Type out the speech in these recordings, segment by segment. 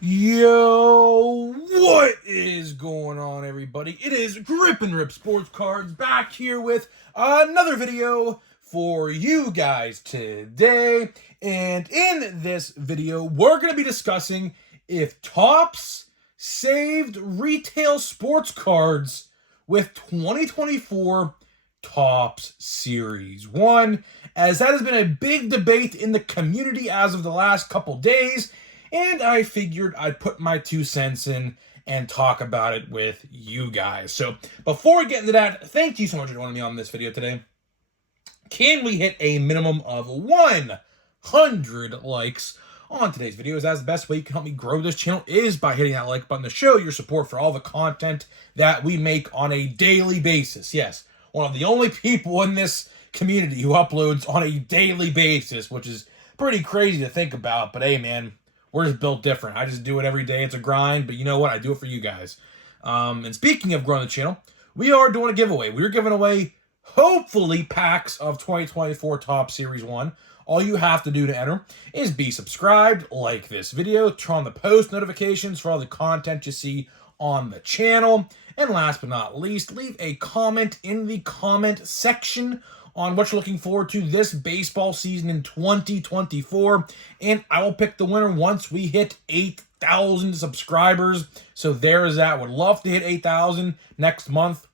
Yo, what is going on, everybody? It is Grip and Rip Sports Cards back here with another video for you guys today. And in this video, we're going to be discussing if Topps saved retail sports cards with 2024 Topps Series 1, as that has been a big debate in the community as of the last couple days. And I figured I'd put my 2 cents in and talk about it with you guys. So before we get into that, thank you so much for joining me on this video today. Can we hit a minimum of 100 likes on today's video? As the best way you can help me grow this channel is by hitting that like button to show your support for all the content that we make on a daily basis. Yes, one of the only people in this community who uploads on a daily basis, which is pretty crazy to think about. But hey, man, we're just built different. I just do it every day. It's a grind, but you know what? I do it for you guys. And speaking of growing the channel, we are doing a giveaway. We're giving away, hopefully, packs of 2024 Topps Series 1. All you have to do to enter is be subscribed, like this video, turn on the post notifications for all the content you see on the channel, and last but not least, leave a comment in the comment section on what you're looking forward to this baseball season in 2024, and I will pick the winner once we hit 8,000 subscribers. So there's that. Would love to hit 8,000 next month.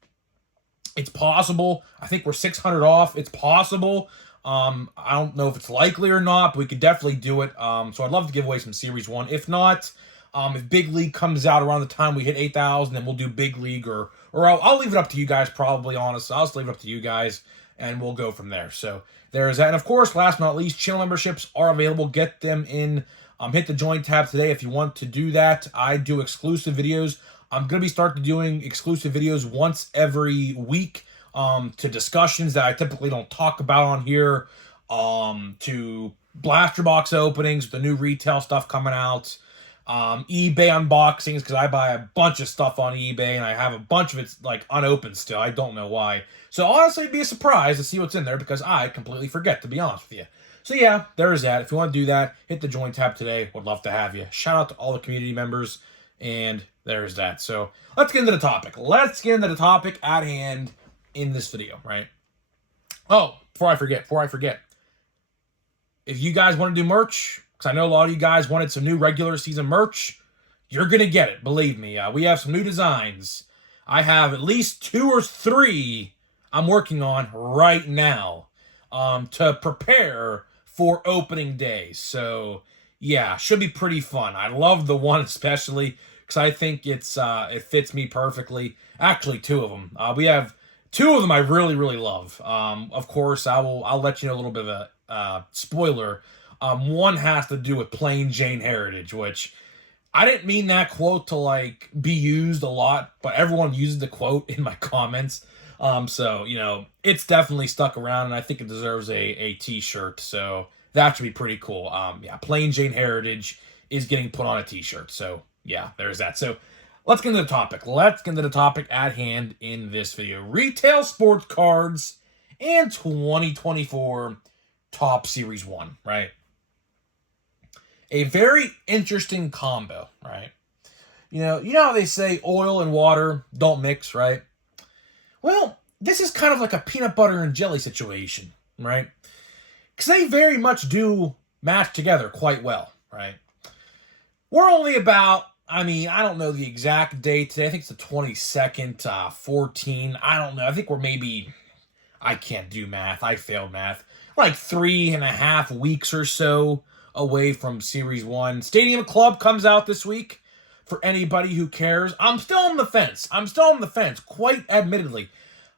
It's possible. I think we're 600 off. It's possible. I don't know if it's likely or not, but we could definitely do it. So I'd love to give away some Series 1. If not, if Big League comes out around the time we hit 8,000, then we'll do Big League, or I'll leave it up to you guys, probably, honestly. I'll just leave it up to you guys, and we'll go from there. So there's that. And of course, last but not least, channel memberships are available. Get them in. Hit the join tab today if you want to do that. I do exclusive videos. I'm going to be starting doing exclusive videos once every week to discussions that I typically don't talk about on here, to blaster box openings, the new retail stuff coming out, eBay unboxings, because I buy a bunch of stuff on eBay and I have a bunch of it like unopened still. I don't know why. So honestly, it'd be a surprise to see what's in there because I completely forget, to be honest with you. So yeah, there's that. If you want to do that, hit the join tab today. Would love to have you. Shout out to all the community members, and there's that. So let's get into the topic. Let's get into the topic at hand in this video, right? Oh, before I forget, if you guys want to do merch, because I know a lot of you guys wanted some new regular season merch, you're going to get it, believe me. We have some new designs. I have at least 2 or 3 I'm working on right now to prepare for opening day. So, yeah, should be pretty fun. I love the one especially because I think it fits me perfectly. Actually, 2 of them. We have 2 of them I really, really love. Of course, I'll let you know a little bit of a spoiler. One has to do with Plain Jane Heritage, which I didn't mean that quote to like be used a lot, but everyone uses the quote in my comments. So, you know, it's definitely stuck around, and I think it deserves a t-shirt. So that should be pretty cool. Yeah, Plain Jane Heritage is getting put on a t-shirt. So yeah, there's that. So let's get into the topic. Let's get into the topic at hand in this video. Retail sports cards and 2024 Topps Series 1, right? A very interesting combo, right? You know how they say oil and water don't mix, right? Well, this is kind of like a peanut butter and jelly situation, right? Because they very much do match together quite well, right? We're only about, I don't know the exact date today. I think it's the 22nd, 14. I don't know. I think we're maybe, I can't do math. I failed math. Like 3.5 weeks or so away from Series 1. Stadium Club comes out this week for anybody who cares. I'm still on the fence. Quite admittedly.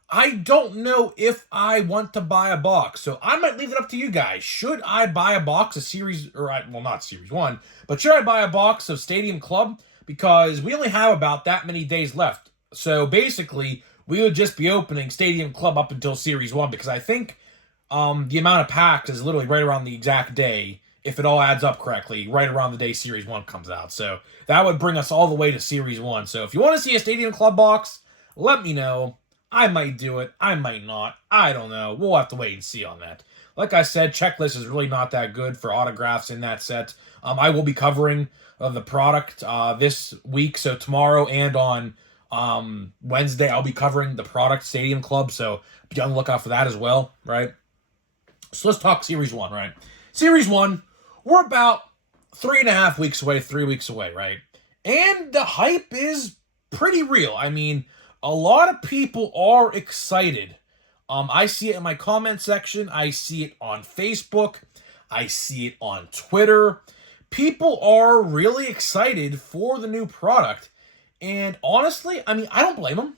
I don't know if I want to buy a box, so I might leave it up to you guys. Should I buy a box of not Series 1, but should I buy a box of Stadium Club? Because we only have about that many days left. So basically, we would just be opening Stadium Club up until Series 1, because I think the amount of packs is literally right around the exact day, if it all adds up correctly, right around the day Series 1 comes out. So that would bring us all the way to Series 1. So if you want to see a Stadium Club box, let me know. I might do it. I might not. I don't know. We'll have to wait and see on that. like I said, checklist is really not that good for autographs in that set. I will be covering the product this week, so tomorrow and on Wednesday, I'll be covering the product Stadium Club, so be on the lookout for that as well, right? So let's talk Series 1, right? Series 1, we're about 3.5 weeks away, 3 weeks away, right? And the hype is pretty real. I mean, a lot of people are excited. I see it in my comment section. I see it on Facebook. I see it on Twitter. People are really excited for the new product. And honestly, I mean, I don't blame them.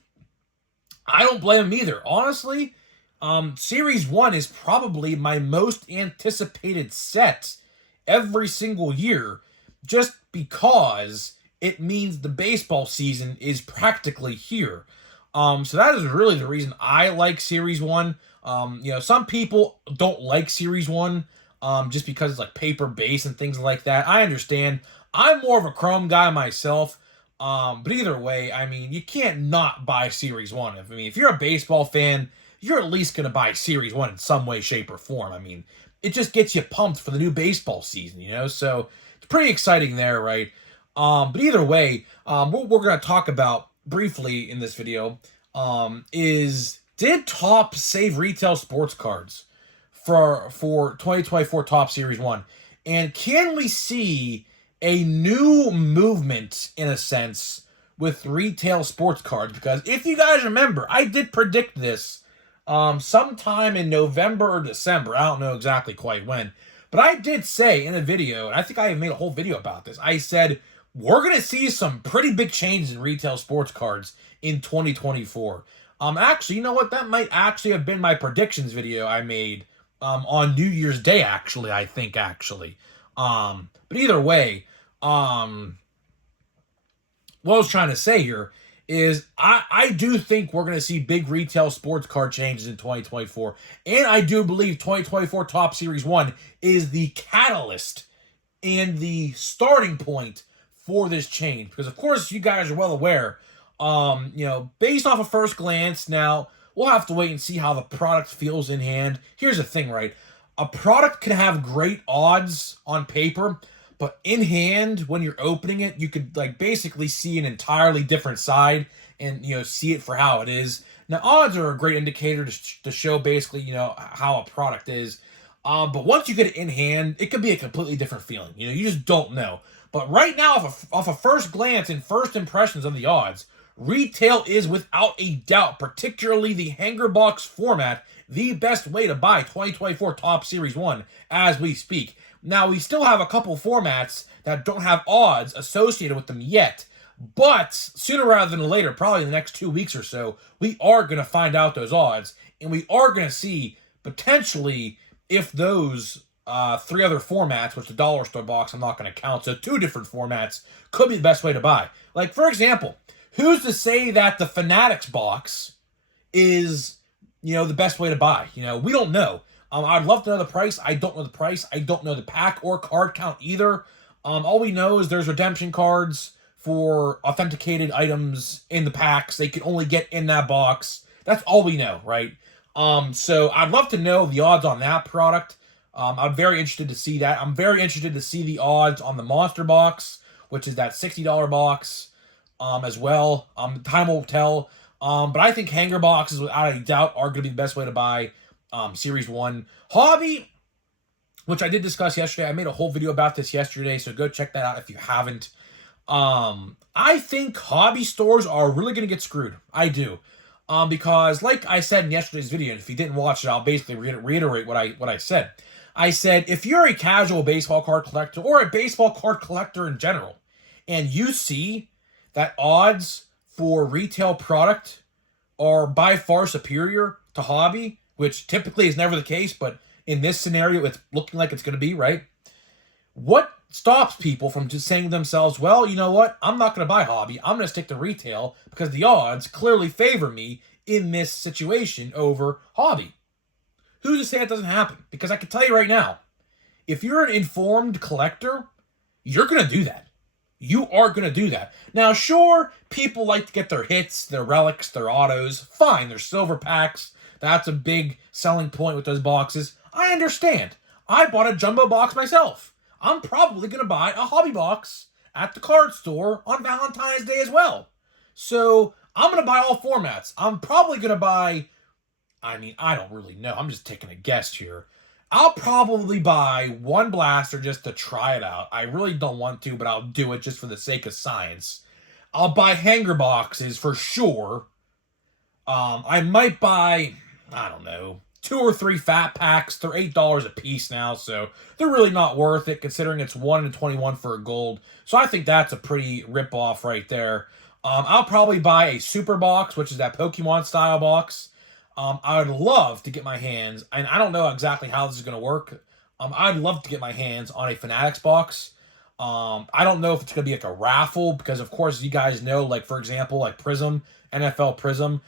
I don't blame them either. Honestly, Series 1 is probably my most anticipated set every single year just because it means the baseball season is practically here. So that is really the reason I like Series 1. Some people don't like Series 1 just because it's like paper base and things like that. I understand. I'm more of a Chrome guy myself. But either way, I mean, you can't not buy Series 1. If you're a baseball fan, you're at least going to buy Series 1 in some way, shape, or form. I mean, it just gets you pumped for the new baseball season, So it's pretty exciting there, right? But either way, what we're going to talk about briefly in this video is, did Topps save retail sports cards for 2024 Topps Series 1? And can we see a new movement, in a sense, with retail sports cards? Because if you guys remember, I did predict this sometime in November or December. I don't know exactly quite when. But I did say in a video, and I think I made a whole video about this, I said, we're going to see some pretty big changes in retail sports cards in 2024. Actually, you know what? That might actually have been my predictions video I made on New Year's Day, actually, I think, actually. But either way, what I was trying to say here is I do think we're going to see big retail sports card changes in 2024. And I do believe 2024 Topps Series 1 is the catalyst and the starting point for this change. Because, of course, you guys are well aware, based off of first glance, now, we'll have to wait and see how the product feels in hand. Here's the thing, right? A product can have great odds on paper, but in hand, when you're opening it, you could basically see an entirely different side and, see it for how it is. Now, odds are a great indicator to show basically, how a product is. But once you get it in hand, it could be a completely different feeling. You just don't know. But right now, off a first glance and first impressions of the odds, retail is without a doubt, particularly the hanger box format, the best way to buy 2024 Topps Series 1 as we speak. Now, we still have a couple formats that don't have odds associated with them yet, but sooner rather than later, probably in the next 2 weeks or so, we are going to find out those odds, and we are going to see potentially if those 3 other formats, which the dollar store box I'm not going to count, so 2 different formats could be the best way to buy. Like, for example, who's to say that the Fanatics box is, the best way to buy? We don't know. I'd love to know the price. I don't know the price. I don't know the pack or card count either. All we know is there's redemption cards for authenticated items in the packs. They can only get in that box. That's all we know, right? So I'd love to know the odds on that product. I'm very interested to see that. I'm very interested to see the odds on the Monster box, which is that $60 box as well. Time will tell. But I think hanger boxes, without a doubt, are going to be the best way to buy Series 1. Hobby, which I did discuss yesterday. I made a whole video about this yesterday, so go check that out if you haven't. I think hobby stores are really going to get screwed. I do. Because like I said in yesterday's video, and if you didn't watch it, I'll basically reiterate what I said. I said, if you're a casual baseball card collector or a baseball card collector in general, and you see that odds for retail product are by far superior to hobby, which typically is never the case, but in this scenario, it's looking like it's going to be, right? What stops people from just saying to themselves, well, you know what? I'm not going to buy hobby. I'm going to stick to retail because the odds clearly favor me in this situation over hobby. Who's to say it doesn't happen? Because I can tell you right now, if you're an informed collector, you're going to do that. You are going to do that. Now, sure, people like to get their hits, their relics, their autos. Fine, their silver packs. That's a big selling point with those boxes. I understand. I bought a jumbo box myself. I'm probably going to buy a hobby box at the card store on Valentine's Day as well. So I'm going to buy all formats. I'm probably going to buy, I don't really know. I'm just taking a guess here. I'll probably buy one blaster just to try it out. I really don't want to, but I'll do it just for the sake of science. I'll buy hanger boxes for sure. I might buy, I don't know, 2 or 3 fat packs. They're $8 a piece now, so they're really not worth it considering it's 1 in 21 for a gold. So I think that's a pretty rip-off right there. I'll probably buy a super box, which is that Pokemon style box. I would love to get my hands, and I don't know exactly how this is going to work. I'd love to get my hands on a Fanatics box. I don't know if it's going to be like a raffle because, of course, you guys know, like, for example, like Prism, NFL Prism,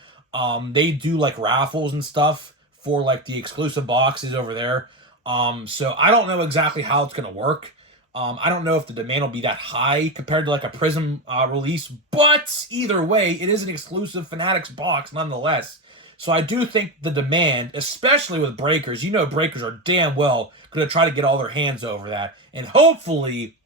they do, like, raffles and stuff for, like, the exclusive boxes over there. So I don't know exactly how it's going to work. I don't know if the demand will be that high compared to, like, a Prism release, but either way, it is an exclusive Fanatics box nonetheless. So I do think the demand, especially with breakers, you know breakers are damn well going to try to get all their hands over that. And hopefully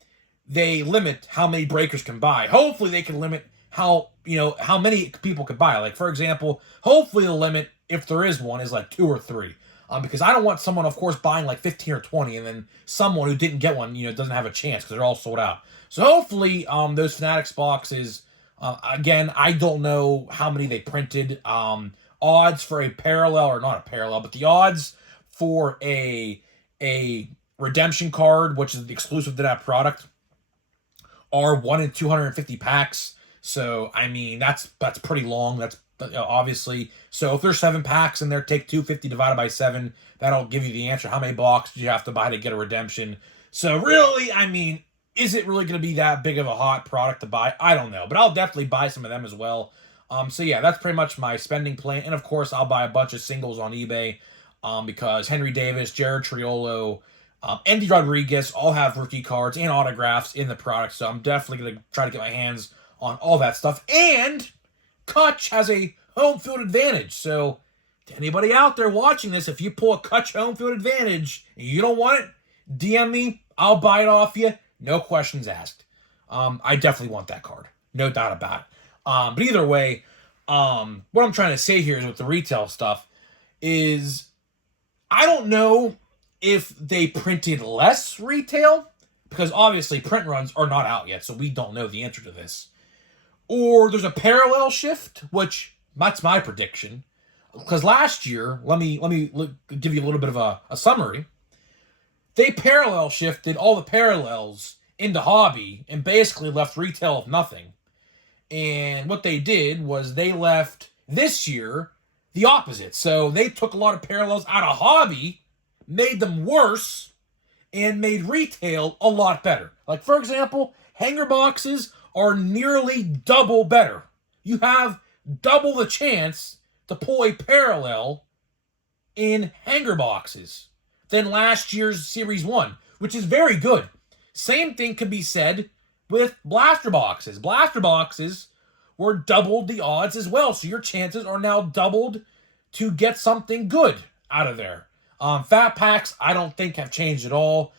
they limit how many breakers can buy. Hopefully they can limit how many people could buy. Like, for example, hopefully the limit, if there is one, is like 2 or 3. Because I don't want someone, of course, buying like 15 or 20 and then someone who didn't get one, doesn't have a chance because they're all sold out. So hopefully those Fanatics boxes, again, I don't know how many they printed. Odds for a parallel, or not a parallel, but the odds for a redemption card, which is exclusive to that product, are 1 in 250 packs. So, that's pretty long. That's obviously. So, if there's 7 packs in there, take 250 divided by 7. That'll give you the answer. How many boxes you have to buy to get a redemption? So, really, is it really going to be that big of a hot product to buy? I don't know. But I'll definitely buy some of them as well. So yeah, that's pretty much my spending plan. And of course, I'll buy a bunch of singles on eBay because Henry Davis, Jared Triolo, Andy Rodriguez all have rookie cards and autographs in the product. So I'm definitely going to try to get my hands on all that stuff. And Kutch has a home field advantage. So to anybody out there watching this, if you pull a Kutch home field advantage and you don't want it, DM me. I'll buy it off you. No questions asked. I definitely want that card. No doubt about it. But either way, what I'm trying to say here is with the retail stuff is I don't know if they printed less retail because obviously print runs are not out yet, so we don't know the answer to this. Or there's a parallel shift, which that's my prediction. Because last year, let me give you a little bit of a summary. They parallel shifted all the parallels into hobby and basically left retail of nothing. And what they did was they left this year the opposite. So they took a lot of parallels out of hobby, made them worse, and made retail a lot better. Like, for example, hanger boxes are nearly double better. You have double the chance to pull a parallel in hanger boxes than last year's Series 1, which is very good. Same thing could be said with blaster boxes. Blaster boxes were doubled the odds as well, so your chances are now doubled to get something good out of there. Fat packs, I don't think have changed at all.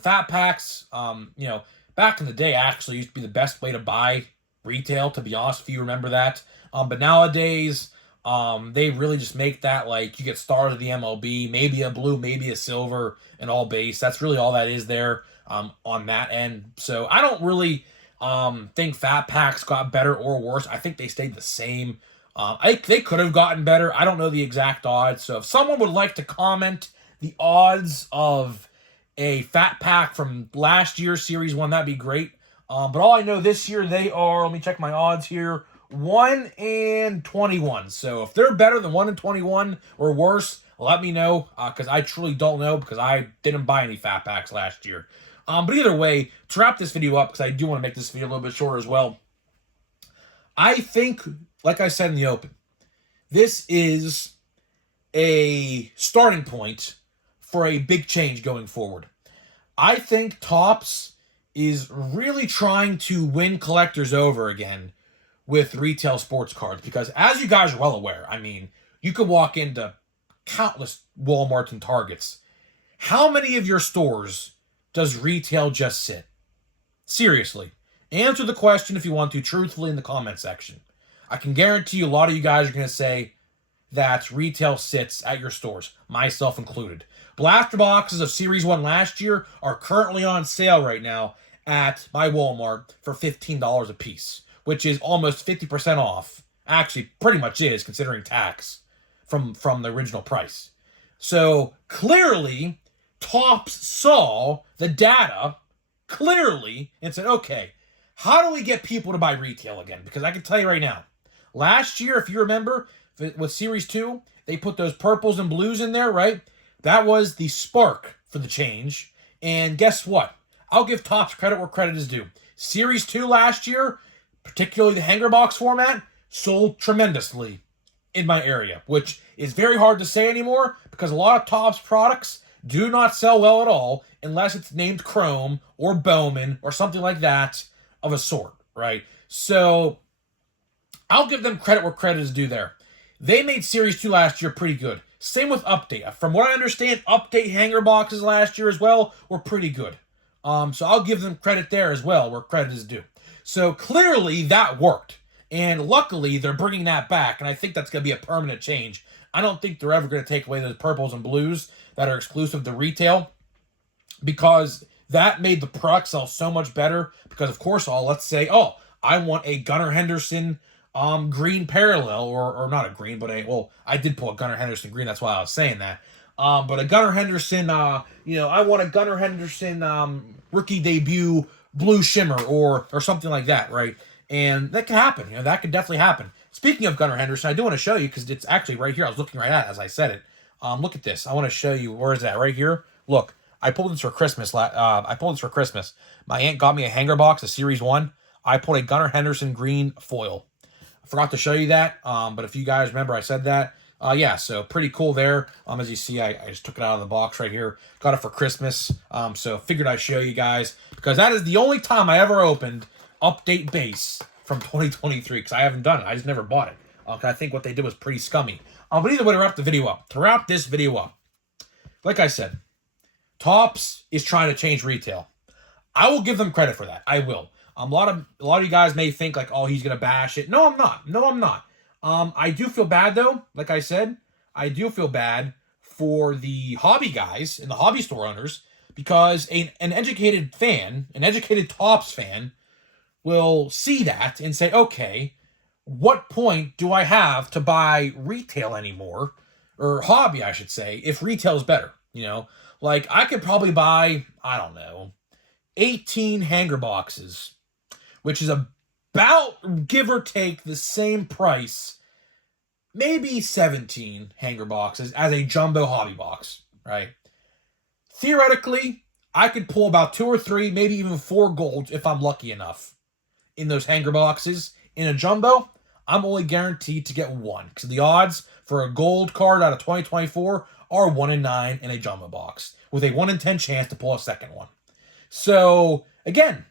Fat packs, back in the day actually used to be the best way to buy retail, to be honest, if you remember that. But nowadays, they really just make that like you get stars of the MLB, maybe a blue, maybe a silver, and all base. That's really all that is there on that end. So I don't really think fat packs got better or worse. I think they stayed the same. They could have gotten better. I don't know the exact odds. So if someone would like to comment the odds of a fat pack from last year's Series 1, that'd be great. But all I know this year, they are, let me check my odds here, 1 in 21. So if they're better than 1 in 21 or worse, let me know, because I truly don't know, because I didn't buy any fat packs last year. But either way, to wrap this video up, because I do want to make this video a little bit shorter as well, I think, like I said in the open, this is a starting point for a big change going forward. I think Topps is really trying to win collectors over again with retail sports cards, because as you guys are well aware, you could walk into countless Walmarts and Targets How many of your stores does retail just sit? Seriously. Answer the question if you want to truthfully in the comment section. I can guarantee you a lot of you guys are going to say that retail sits at your stores, myself included. Blaster boxes of Series 1 last year are currently on sale right now at my Walmart for $15 a piece, which is almost 50% off. Actually, pretty much is, considering tax from the original price. So, clearly, Topps saw the data, clearly, and said, okay, how do we get people to buy retail again? Because I can tell you right now, last year, if you remember, with Series 2, they put those purples and blues in there, right? That was the spark for the change. And guess what? I'll give Topps credit where credit is due. Series 2 last year, particularly the hanger box format, sold tremendously in my area, which is very hard to say anymore because a lot of Topps products do not sell well at all unless it's named Chrome or Bowman or something like that of a sort, right? So I'll give them credit where credit is due there. They made Series 2 last year pretty good. Same with Update. From what I understand, Update hanger boxes last year as well were pretty good. So I'll give them credit there as well, where credit is due. So clearly that worked. And luckily, they're bringing that back, and I think that's going to be a permanent change. I don't think they're ever going to take away those purples and blues that are exclusive to retail, because that made the product sell so much better. Because, of course, let's say, I want a Gunnar Henderson green parallel, or not a green, but I did pull a Gunnar Henderson green, that's why I was saying that. But a Gunnar Henderson, I want a Gunnar Henderson rookie debut blue shimmer or something like that, right? And that could happen. That could definitely happen. Speaking of Gunnar Henderson, I do want to show you, because it's actually right here. I was looking right at it as I said it. Look at this. I want to show you. Where is that? Right here. Look, I pulled this for Christmas. My aunt got me a hanger box, a Series 1. I pulled a Gunnar Henderson green foil. I forgot to show you that, but if you guys remember, I said that. Yeah, so pretty cool there. As you see, I just took it out of the box right here. Got it for Christmas. So figured I'd show you guys, because that is the only time I ever opened Update base from 2023, because I haven't done it. I just never bought it. I think what they did was pretty scummy. But either way, to wrap this video up, like I said, Topps is trying to change retail. I will give them credit for that. I will. A lot of you guys may think like, oh, he's gonna bash it. No, I'm not. I do feel bad though. Like I said, I do feel bad for the hobby guys and the hobby store owners, because an educated fan, an educated Topps fan, will see that and say, okay, what point do I have to buy retail anymore, or hobby, I should say, if retail is better? Like I could probably buy, I don't know, 18 hanger boxes, which is about, give or take, the same price, maybe 17 hanger boxes as a jumbo hobby box, right? Theoretically, I could pull about 2 or 3, maybe even 4 golds if I'm lucky enough in those hanger boxes. In a jumbo, I'm only guaranteed to get 1, because the odds for a gold card out of 2024 are 1 in 9 in a jumbo box, with a 1 in 10 chance to pull a second one. So, again,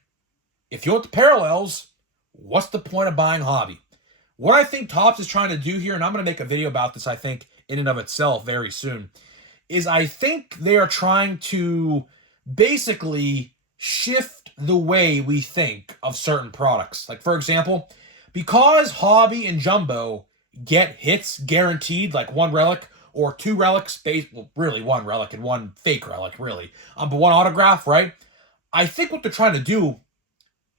if you want the parallels, what's the point of buying hobby? What I think Topps is trying to do here, and I'm going to make a video about this, I think, in and of itself very soon, is I think they are trying to basically shift the way we think of certain products. Like, for example, because hobby and jumbo get hits guaranteed, like 1 relic or 2 relics, really 1 relic and 1 fake relic, really, but 1 autograph, right? I think what they're trying to do,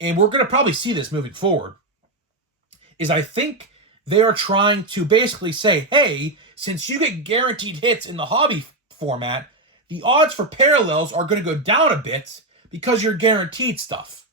and we're going to probably see this moving forward, is I think they are trying to basically say, hey, since you get guaranteed hits in the hobby format, the odds for parallels are going to go down a bit because you're guaranteed stuff.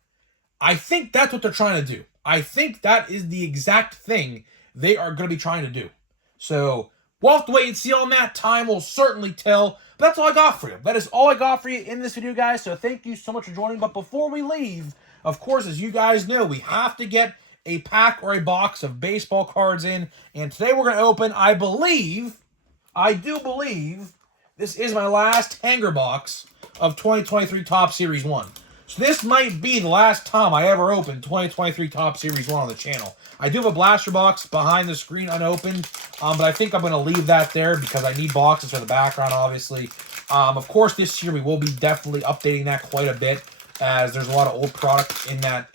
I think that's what they're trying to do. I think that is the exact thing they are going to be trying to do. So we'll have to wait and see on that. Time will certainly tell. But that's all I got for you. That is all I got for you in this video, guys. So thank you so much for joining. But before we leave, of course, as you guys know, we have to get a pack or a box of baseball cards in. And today we're going to open, I do believe, this is my last hanger box of 2023 Topps Series 1. So this might be the last time I ever open 2023 Topps Series 1 on the channel. I do have a blaster box behind the screen unopened, but I think I'm going to leave that there because I need boxes for the background, obviously. Of course, this year we will be definitely updating that quite a bit, as there's a lot of old product in that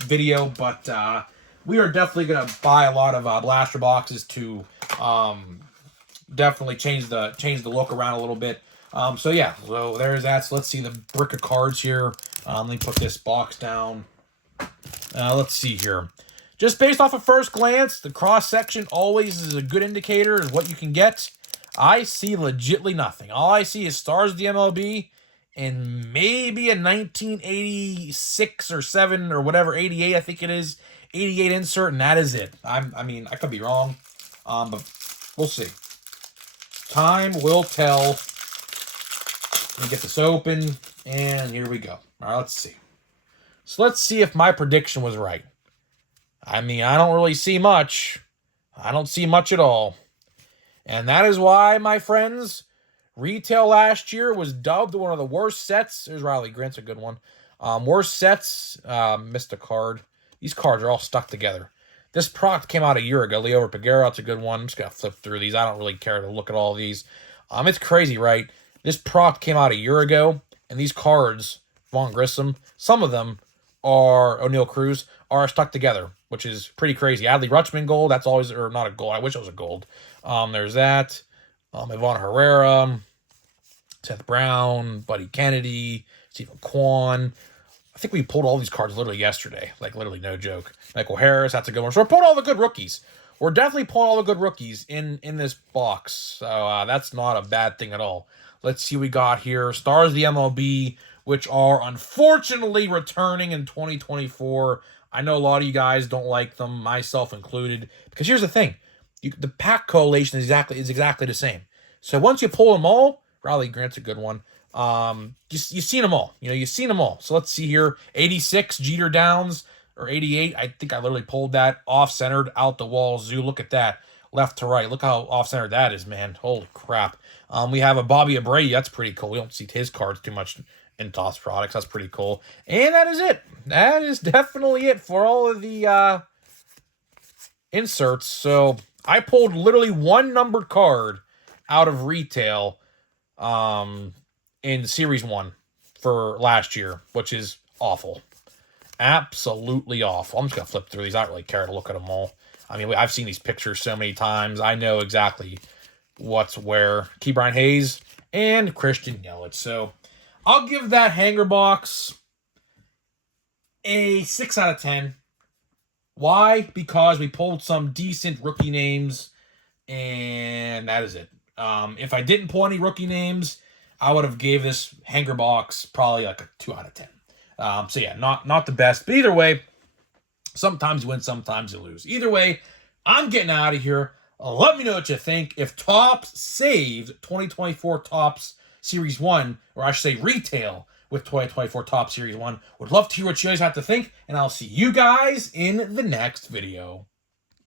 video, but we are definitely going to buy a lot of blaster boxes to definitely change the look around a little bit. So yeah, so there's that. So let's see the brick of cards here. Let me put this box down. Let's see here. Just based off of first glance, the cross section always is a good indicator of what you can get. I see legitly nothing. All I see is Stars of the MLB and maybe a 1986 or 7 or whatever, 88 I think it is, 88 insert, and that is it. I mean, I could be wrong, but we'll see. Time will tell. Let me get this open, and here we go. All right, let's see. So let's see if my prediction was right. I mean, I don't really see much. I don't see much at all. And that is why, my friends, retail last year was dubbed one of the worst sets. There's Riley Grant's a good one. Worst sets. Missed a card. These cards are all stuck together. This product came out a year ago. Leo Pagero, it's a good one. I'm just going to flip through these. I don't really care to look at all these. It's crazy, right? This product came out a year ago, and these cards, Vaughn Grissom, some of them are O'Neal Cruz, are stuck together, which is pretty crazy. Adley Rutschman gold, that's always, or not a gold. I wish it was a gold. There's that. Ivan Herrera, Seth Brown, Buddy Kennedy, Stephen Kwan. I think we pulled all these cards literally yesterday. Like, literally, no joke. Michael Harris, that's a good one. So we're pulling all the good rookies. We're definitely pulling all the good rookies in this box. So that's not a bad thing at all. Let's see what we got here. Stars of the MLB, which are unfortunately returning in 2024. I know a lot of you guys don't like them, myself included. Because here's the thing. The pack collation is exactly the same. So once you pull them all, Riley Grant's a good one. You've seen them all. You've seen them all. So let's see here. 86, Jeter Downs, or 88. I think I literally pulled that off-centered, out the wall zoo. Look at that. Left to right. Look how off-centered that is, man. Holy crap. We have a Bobby Abreu. That's pretty cool. We don't see his cards too much in Topps products. That's pretty cool. And that is it. That is definitely it for all of the inserts. So I pulled literally one numbered card out of retail in Series 1 for last year, which is awful. Absolutely awful. I'm just going to flip through these. I don't really care to look at them all. I mean, I've seen these pictures so many times. I know exactly what's where. Ke'Bryan Hayes and Christian Yelich. So I'll give that hanger box a 6 out of 10. Why? Because we pulled some decent rookie names, and that is it. If I didn't pull any rookie names, I would have gave this hanger box probably like a 2 out of 10. So yeah, not the best. But either way, sometimes you win, sometimes you lose. Either way, I'm getting out of here. Let me know what you think. If Topps saved 2024 Topps Series 1, or I should say retail with 2024 Topps Series 1, would love to hear what you guys have to think, and I'll see you guys in the next video.